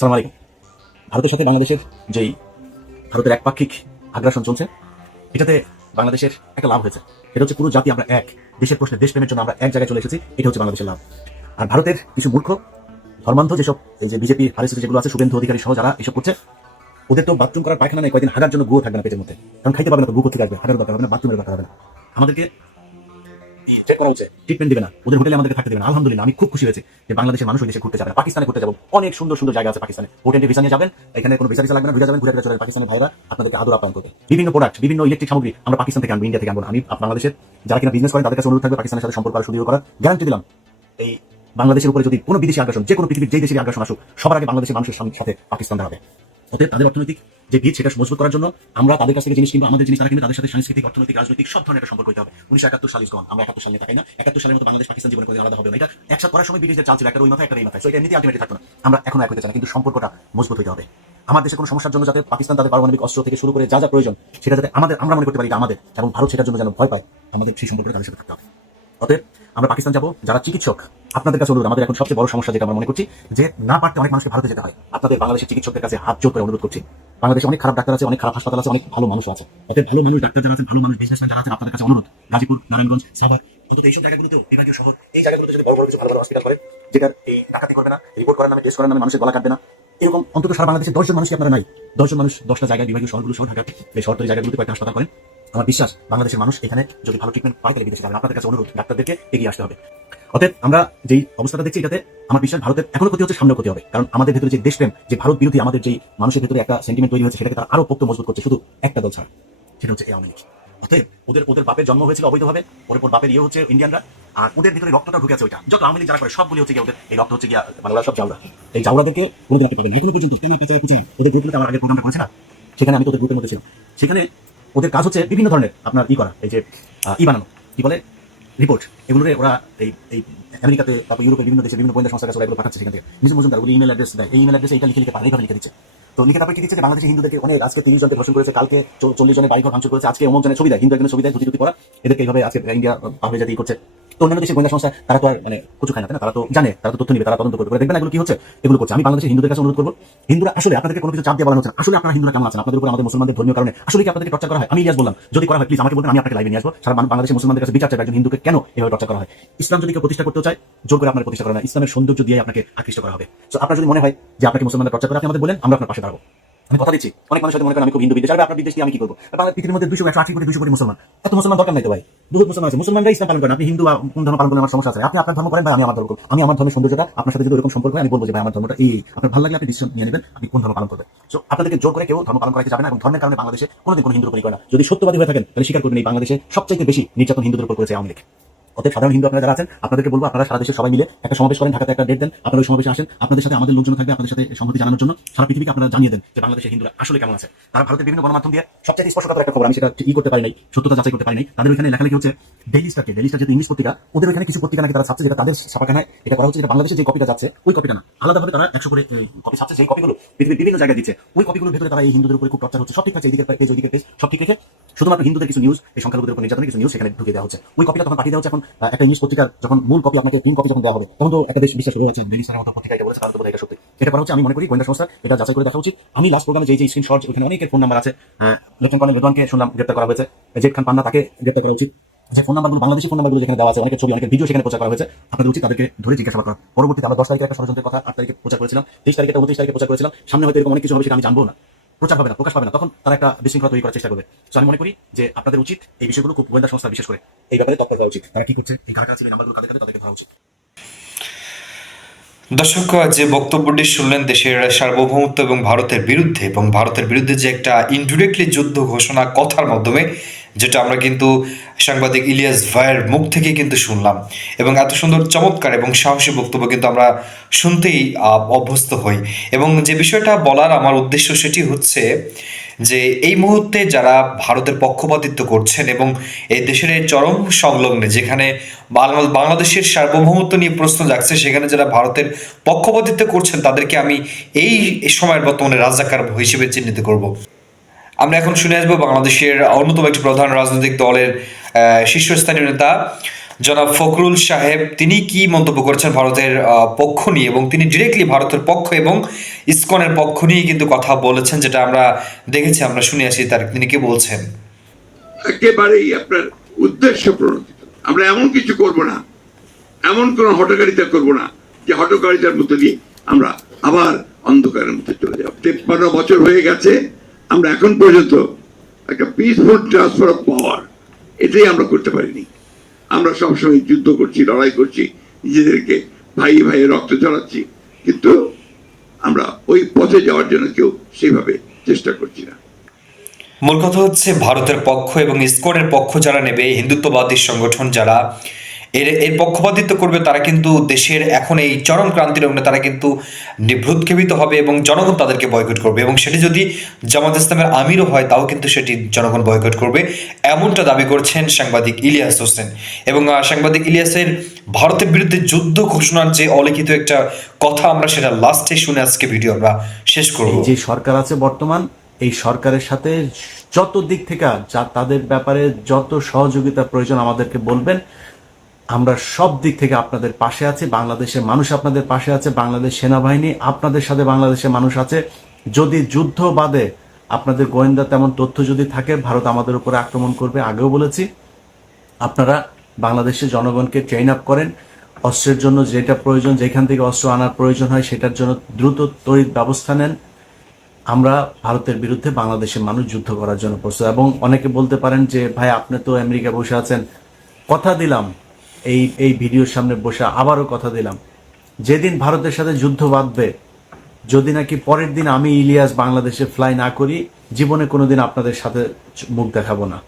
সালাম আলাইকুম। ভারতের সাথে বাংলাদেশের যেই ভারতের একপাক্ষিক আগ্রাসন চলছে, এটাতে বাংলাদেশের একটা লাভ হয়েছে। এটা হচ্ছে পুরো জাতি আমরা এক, দেশের প্রশ্নে দেশপ্রেমের জন্য আমরা এক জায়গায় চলে এসেছি। এটা হচ্ছে বাংলাদেশের লাভ। আর ভারতের কিছু মূর্খ ধর্মান্ধ যেসব এই যে বিজেপি হারিসিটি যেগুলো আছে, শুভেন্দু অধিকারী সহ যারা এসব করছে, ওদের তো বাথরুম করার পায়খানা নেই, কয়েকদিন হাগার জন্য গুঁড়ো থাকবে না পেটের মধ্যে, কারণ খাইতে পারবে না, তো গুঁড়ো থেকে আসবে, হাগার দরকার হবে না, বাথরুমের দরকার হবে না। আমাদেরকে চেক করা হচ্ছে, ট্রিটমেন্ট দেবে না, ওদের হোটেলে আমাদেরকে থাকতে দেবে না। আলহামদুলিল্লাহ, আমি খুব খুশি হয়েছি যে বাংলাদেশের মানুষ ওই দেশে ঘুরতে যাবে। পাকিস্তানে ঘুরতে যাবো, অনেক সুন্দর সুন্দর জায়গা আছে পাকিস্তানে। হোটেলে ভিসা নিয়ে যাবেন, এখানে কোনো ভিসা লাগবে না, ভিসা যাবেন, ঘুরে চলে যাবেন। পাকিস্তানের ভাইরা আপনাদেরকে আদর আপ্যায়ন করবে। বিভিন্ন প্রোডাক্ট, বিভিন্ন ইলেকট্রিক সামগ্রী আমরা পাকিস্তান থেকে আনবো, ইন্ডিয়া থেকে আনবো। আমি বাংলাদেশের যারা কিনা বিজনেস করেন তাদের কাছে অনুরোধ থাকবে পাকিস্তানের সাথে সম্পর্ক আরো সুদৃঢ় করার। গ্যারান্টি দিলাম, এই বাংলাদেশের উপরে যদি কোনো বিদেশি আগ্রাসন, যে কোনো পৃথিবীর যেই দেশের আগ্রাসন আসুক, সবার আগে বাংলাদেশের মানুষের সাথে পাকিস্তান দাঁড়াবে। অতএব তাদের অর্থনৈতিক যে ভিত, সেটা মজবুত করার জন্য আমরা তাদের কাছ থেকে জিনিস কিনবো, আমাদের জিনিস তারা কিনবে, তাদের সাথে সাংস্কৃতিক, অর্থনৈতিক, রাজনৈতিক সব ধরনের একটা সম্পর্ক হতে হবে। 1971 সাল ইসগন, আমরা 71 সাল নিয়ে থাকি না। 71 সালের মতো বাংলাদেশ পাকিস্তান জীবনে কোনো আলাদা হবে না। এটা একসাথে করার সময় ব্রিটিশদের চাল ছিল, একটা ওই মাথায় একটা এই মাথায়, সো এটা এমনিতেই আলটিমেটলি থাকতো না। আমরা এখনো এক হতে চাই না, কিন্তু সম্পর্কটা মজবুত হতে হবে। আমার দেশে কোনো সমস্যার জন্য যাতে পাকিস্তান তাদের পারমাণবিক অস্ত্র থেকে শুরু করে যা যা প্রয়োজন, সেটা যাতে আমরা মনে করতে পারি এটা আমাদের, এবং ভারত সেটার জন্য যেন ভয় পায়, আমাদের সেই সম্পর্কটা তাদের সাথে থাকতে হবে। অতএব আমরা পাকিস্তান যাবো, যারা চিকিৎসক, আপনাদের কাছে অনুরোধ, আমাদের এখন সবচেয়ে বড় সমস্যা যেটা আমরা মনে করছি, যে না পারতে অনেক মানুষকে ভারতে যেতে হয়। আপনাদের বাংলাদেশের চিকিৎসকদের কাছে হাত জোর করে অনুরোধ করছি। বাংলাদেশে অনেক খারাপ ডাক্তার আছে, অনেক খারাপ হাসপাতাল আছে, অনেক ভালো মানুষ আছে। অতএব ভালো মানুষ, ডাক্তার যারা আছেন, ভালো মানুষ, বিজনেসম্যান যারা আছেন, আপনাদের কাছে অনুরোধ, গাজীপুর, নারায়ণগঞ্জ, সাভার, অন্তত এইসব জায়গাগুলোতেও, বিভাগীয় শহর, এই জায়গাগুলোতে যদি বড় বড় কিছু ভালো ভালো হসপিটাল করে, যেটা এই ডাকাতি করবে না, রিপোর্ট করার নামে, টেস্ট করার নামে মানুষের গলা কাটবে না, এরকম অন্তত সারা বাংলাদেশে 10 জন মানুষই আপনারা নাই। 10 জন মানুষ 10টা জায়গায়, বিভাগীয় শহরগুলো সহ ঢাকা, এই শহরতলি জায়গাগুলোতে কয়েকটা হাসপাতাল করেন। আমার বিশ্বাস বাংলাদেশের মানুষ এখানে যদি ভালো ট্রিটমেন্ট পায় তাহলে বিদেশে যাবেন। আপনাদের কাছে অনুরোধ, ডাক্তারদেরকে এগিয়ে আসতে হবে। অতএব আমরা যেই অবস্থাটা দেখছি, এটাতে আমার বিশ্বাস ভারতের এখনো ক্ষতি হচ্ছে, সামনেও ক্ষতি হবে। কারণ আমাদের ভেতরে যে দেশপ্রেম, যে ভারত বিরোধী আমাদের যেই মানুষের ভেতরে একটা সেন্টিমেন্ট তৈরি হয়েছে, সেটাকে তারা আরো পোক্ত মজবুত করছে, শুধু একটা দল ছাড়া, সেটা হচ্ছে আওয়ামী লীগ। অতএব ওদের বাপের জন্ম হয়েছিল অবৈধভাবে, ওর বাপের ইয়ে হচ্ছে ইন্ডিয়ানরা, আর ওদের ভিতরে রক্তটা ঢুকে আছে। ওইটা যত আওয়ামী লীগ যারা করে সবগুলি হচ্ছে গিয়ে ওদের এই রক্ত হচ্ছে গিয়া বাংলার সব জাউরা। এই জাউরাদেরকে কোনোদিন আপনি পাবেন এখনো পর্যন্ত ওদের গ্রুপগুলোতে আমার আগে প্রোগ্রামটা করেছে না, সেখানে আমি তো ওদের গ্রুপের মধ্যে ছিলাম। সেখানে ওদের কাজ হচ্ছে বিভিন্ন ধরনের আপনার করা, এই যে বানানো, কি বলে, রিপোর্ট, এগুলোরে ওরা এই এই আমেরিকাতে, তারপর ইউরোপের বিভিন্ন দেশে বিভিন্ন গোয়েন্দা সংস্থার কাছে ওরা এগুলো পাঠাচ্ছে। সেখান থেকে নিজে মজুমদার ওগুলো ইমেল অ্যাড্রেস দেয়, এই ইমেল অ্যাড্রেসে এটা লিখে পারে, এইভাবে লিখে দিচ্ছে। তো লিখে তারপর কি দিচ্ছে, যে বাংলাদেশের হিন্দুদেরকে অনেক, আজকে 30 জনকে ধর্ষণ করেছে, কালকে 40 জনের বাড়িঘর ভাঙচুর করেছে, আজকে অমুক জনের ছবি দেয়, হিন্দু একজনের ছবি দেয়, ধুতি পরা, এদেরকে এইভাবে আজকে ইন্ডিয়া পাবে জাতি করছে। তো অন্যান্য দেশের গোয়েন্দা সংস্থা তারা তো আর মানে কিছু খায় না, তারা তো জানে, তারা তো তথ্য নিবে, তারা তদন্ত করবে, দেখবেন এগুলো কি হচ্ছে, এগুলো করছে। আমি বাংলাদেশের হিন্দুদের কাছে অনুরোধ করবো, হিন্দুরা আসলে আপনাদেরকে কোনো কিছু চাপ দিয়ে বলা হচ্ছে না, আসলে আপনারা হিন্দুরা কেমন আছেন, আপনাদের উপর আমাদের মুসলমানদের ধর্মীয় কারণে আসলে কি আপনাদেরকে টর্চার করা হয়? আমি ইলিয়াস বললাম, যদি করা হয় প্লিজ আমাকে বলবেন, আমি আপনাকে লাইভে নিয়ে আসবো। সারা বাংলাদেশের মুসলমানদের কাছে বিচার চাই, একজন হিন্দুকে কেন এভাবে টর্চার করা হয়। ইসলাম যদি কেউ প্রতিষ্ঠা করতে চায়, জোর করে আপনার প্রতিষ্ঠা করা না, ইসলামের সৌন্দর্য দিয়ে আপনাকে আকৃষ্ট করা হবে। তো আপনার যদি মনে হয় যে আপনাকে মুসলমানদের টর্চার করে, আপনি আমাদের বলেন, আমরা আপনার পাশে দাঁড়াবো। আমি কথা দিচ্ছি, অনেক মানুষ হয়তো মনে করেন আমি খুব হিন্দু বিদ্বেষ, আপনার বিদেশ দিয়ে আমি কি করবো? বাংলা পৃথিবীর মধ্যে 280 কোটি 200 কোটি মুসলমান, এত মুসলমান দরকার নাই তো ভাই। বহুত মুসলমান আছে, মুসলমানরা ইসলাম পালন করেন, আপনি হিন্দু বা কোন ধর্ম পালন করেন আমার সমস্যা আছে। আপনি আপনার ধর্ম করেন ভাই, আমি আমার ধর্ম করি, আমি আমার ধর্মের সৌন্দর্যটা আপনার সাথে যদি এরকম সম্পর্ক হয়, আমি বলবো যে ভাই আমার ধর্মটা এই, আপনার ভালো লাগলে আপনি ডিসিশন নিয়ে নেবেন, আপনি কোন ধর্ম পালন করবেন। সো আপনাদেরকে জোর করে কেউ ধর্ম পালন করাতে যাবে না, এবং ধর্মের কারণে বাংলাদেশে কোনোদিন কোনো হিন্দুর উপর করে না। যদি সত্যবাদী হয়ে থাকেন তাহলে স্বীকার করবেন, এই বাংলাদেশে সবচাইতে বেশি নির্যাতন হিন্দুদের উপর করেছে আওয়ামী লীগ। অতএব সাধারণ হিন্দু আপনারা যারা আছেন, আপনাদেরকে বলবো, আপনারা সারা দেশে সবাই মিলে একটা সমাবেশ করেন, ঢাকাতে একটা ডেট দেন, আপনারা ওই সমাবেশে আসেন, আপনাদের সাথে আমাদের লোকজন থাকবে, আপনাদের সাথে সংহতি জানানোর জন্য সারা পৃথিবীকে আপনারা জানিয়ে দেন যে বাংলাদেশের হিন্দুরা আসলে কেমন আছে। তারা ভারতের বিভিন্ন গণমাধ্যম দিয়ে সবচেয়ে স্পষ্টতার একটা খবর, আমি সেটা করতে পারি নাই, সত্যতা যাচাই করতে পারি নাই, তাদের ওইখানে লেখালেখি হচ্ছে ডেইলি স্টার যেহেতু ইংলিশ পত্রিকা, ওদের ওইখানে কিছু পত্রিকা নাকি তারা ছাপছে, যেটা তাদের ছাপাখানায় এটা করা হচ্ছে, যেটা বাংলাদেশের যে কপিটা যাচ্ছে ওই কপিটা না, আলাদাভাবে তারা 100 করে কপি ছাপছে, সেই কপিগুলো পৃথিবীর বিভিন্ন জায়গায় দিচ্ছে। ওই কপিগুলোর ভেতরে তারা এই হিন্দুদের উপরে খুব টর্চার হচ্ছে, সব ঠিক আছে, এইদিকে পেজ ওইদিকে পেজ সব ঠিক রেখে শুধুমাত্র হিন্দুদের কিছু নিউজ, এই সংখ্যালঘুদের উপর নির্যাতনের কিছু নিউজ সেখানে ঢুকে দেওয়া হচ্ছে। ওই কপিটা তখন পাঠিয়ে দেওয়া হচ্ছে। এখন একটা ইংলিশ পত্রিকার যখন মূল কপি আপনাকে প্রিন্ট কপি যখন দেওয়া হবে, তখন তো একটা দেশ বিশ্বাস শুরু হচ্ছে, ডেইলি স্টারের মতো পত্রিকা এটা বলেছে, তাহলে তো বোধহয় এটা সত্যি। এটা করা হচ্ছে, আমি মনে করি গোয়েন্দা সংস্থা এটা যাচাই করে দেখা উচিত। আমি লাস্ট প্রোগ্রামে যে স্ক্রিনশট, ওখানে অনেকের ফোন নাম্বার আছে, লেফটেন্যান্ট কর্নেল রেদওয়ানকে শুনলাম গ্রেপ্তার করা হয়েছে, জেদ খান পান্না তাকে গ্রেপ্তার করা উচিত। যে ফোন নাম্বারগুলো, বাংলাদেশি ফোন নাম্বারগুলো যেখানে দেওয়া আছে, অনেকের ছবি, অনেকের ভিডিও সেখানে প্রচার করা হয়েছে, আপনাদের উচিত তাদেরকে ধরে জিজ্ঞাসাবাদ করা। পরবর্তীতে আমরা 10 তারিখের একটা ষড়যন্ত্রের কথা 8 তারিখে প্রচার করেছিলাম, 23 তারিখে, 29 তারিখে প্রচার করেছিলাম, সামনে হয়তো এরকম অনেক কিছু হবে, সেটা আমি জানবো না, প্রচার হবে না, প্রকাশ পাবে না, তখন তারা একটা বিশৃঙ্খলা তৈরি করার চেষ্টা করবে। তো আমি মনে করি যে আপনাদের উচিত এই বিষয়গুলো খুব গোয়েন্দা সংস্থা বিশেষ করে এই ব্যাপারে তৎপর হওয়া উচিত। তারা কি করছে, এই কারা ছিল, নাম্বারগুলো কাদের কাছে, তাদেরকে ধরা উচিত। দর্শক, যে বক্তব্যটি শুনলেন দেশের সার্বভৌমত্ব এবং ভারতের বিরুদ্ধে যে একটা ইনডিরেক্টলি যুদ্ধ ঘোষণা কথার মাধ্যমে, যেটা আমরা কিন্তু সাংবাদিক ইলিয়াস ভাইয়ের মুখ থেকে কিন্তু শুনলাম, এবং এত সুন্দর চমৎকার এবং সাহসী বক্তব্য কিন্তু আমরা শুনতেই অভ্যস্ত হই। এবং যে বিষয়টা বলার আমার উদ্দেশ্য সেটি হচ্ছে যে এই মুহূর্তে যারা ভারতের পক্ষপাতিত্ব করছেন এবং এই দেশের এই চরম সংলগ্নে, যেখানে বাংলাদেশের সার্বভৌমত্ব নিয়ে প্রশ্ন জাগছে, সেখানে যারা ভারতের পক্ষপাতিত্ব করছেন তাদেরকে আমি এই সময়ের বর্তমানে রাজাকার হিসেবে চিহ্নিত করব। আমরা এখন শুনে আসবো বাংলাদেশের অন্যতম একটি প্রধান রাজনৈতিক দলের শীর্ষস্থানীয় নেতা জনাব ফখরুল সাহেব তিনি কি মন্তব্য করেছেন ভারতের পক্ষ নিয়ে, এবং তিনি ডিরেক্টলি ভারতের পক্ষ এবং ইসকনের পক্ষ নিয়ে কিন্তু কথা বলেছেন, যেটা আমরা দেখেছি, আমরা শুনে আসি তার তিনি কি বলছেন। একেবারেই আপনার উদ্দেশ্য প্রণোদিত। আমরা এমন কিছু করব না, এমন কোন হঠকারিতা করব না যে হঠকারিতার মধ্যে দিয়ে আমরা আবার অন্ধকারের মধ্যে চলে যাব। 53 বছর হয়ে গেছে, আমরা এখন পর্যন্ত একটা পিসফুল ট্রান্সফার অফ পাওয়ার এটাই আমরা করতে পারিনি। আমরা সবসময় যুদ্ধ করছি, লড়াই করছি, নিজেদেরকে ভাই ভাইয়ে রক্ত ঝরাচ্ছি, কিন্তু আমরা ওই পথে যাওয়ার জন্য কেউ সেইভাবে চেষ্টা করছি না। মূল কথা হচ্ছে ভারতের পক্ষ এবং ইসকনের পক্ষ যারা নেবে, হিন্দুত্ববাদী সংগঠন যারা এর পক্ষপাতিত্ব করবে, তারা কিন্তু দেশের এখন এই চরম ক্রান্তির লগ্নে তারা কিন্তু ভ্রুক্ষেপিত হবে এবং জনগণ তাদেরকে বয়কট করবে, এবং সেটি যদি জামাত ইসলামের আমিরও হয় তাও কিন্তু সেটি জনগণ বয়কট করবে, এমনটা দাবি করছেন সাংবাদিক ইলিয়াস হোসেন। এবং সাংবাদিক ইলিয়াসের ভারতের বিরুদ্ধে যুদ্ধ ঘোষণার যে অলিখিত একটা কথা, আমরা সেটা লাস্টে শুনে আজকে ভিডিও আমরা শেষ করব। যে সরকার আছে বর্তমান, এই সরকারের সাথে যত দিক থেকে যা তাদের ব্যাপারে যত সহযোগিতা প্রয়োজন আমাদেরকে বলবেন, আমরা সব দিক থেকে আপনাদের পাশে আছি। বাংলাদেশের মানুষ আপনাদের পাশে আছে, বাংলাদেশ সেনাবাহিনী আপনাদের সাথে, বাংলাদেশের মানুষ আছে। যদি যুদ্ধ বাদে আপনাদের গোয়েন্দা তেমন তথ্য যদি থাকে, ভারত আমাদের উপরে আক্রমণ করবে। আগেও বলেছি, আপনারা বাংলাদেশের জনগণকে ট্রেন আপ করেন, অস্ত্রের জন্য যেটা প্রয়োজন, যেখান থেকে অস্ত্র আনার প্রয়োজন হয় সেটার জন্য দ্রুত তড়িৎ ব্যবস্থা নেন। আমরা ভারতের বিরুদ্ধে বাংলাদেশের মানুষ যুদ্ধ করার জন্য প্রস্তুত। এবং অনেকে বলতে পারেন যে ভাই আপনি তো আমেরিকা বসে আছেন, কথা দিলাম এই ভিডিওর সামনে বসে আবারও কথা দিলাম, যেদিন ভারতের সাথে যুদ্ধ বাঁধবে, যদি নাকি পরের দিন আমি ইলিয়াস বাংলাদেশে ফ্লাই না করি, জীবনে কোনোদিন আপনাদের সাথে মুখ দেখাবো না।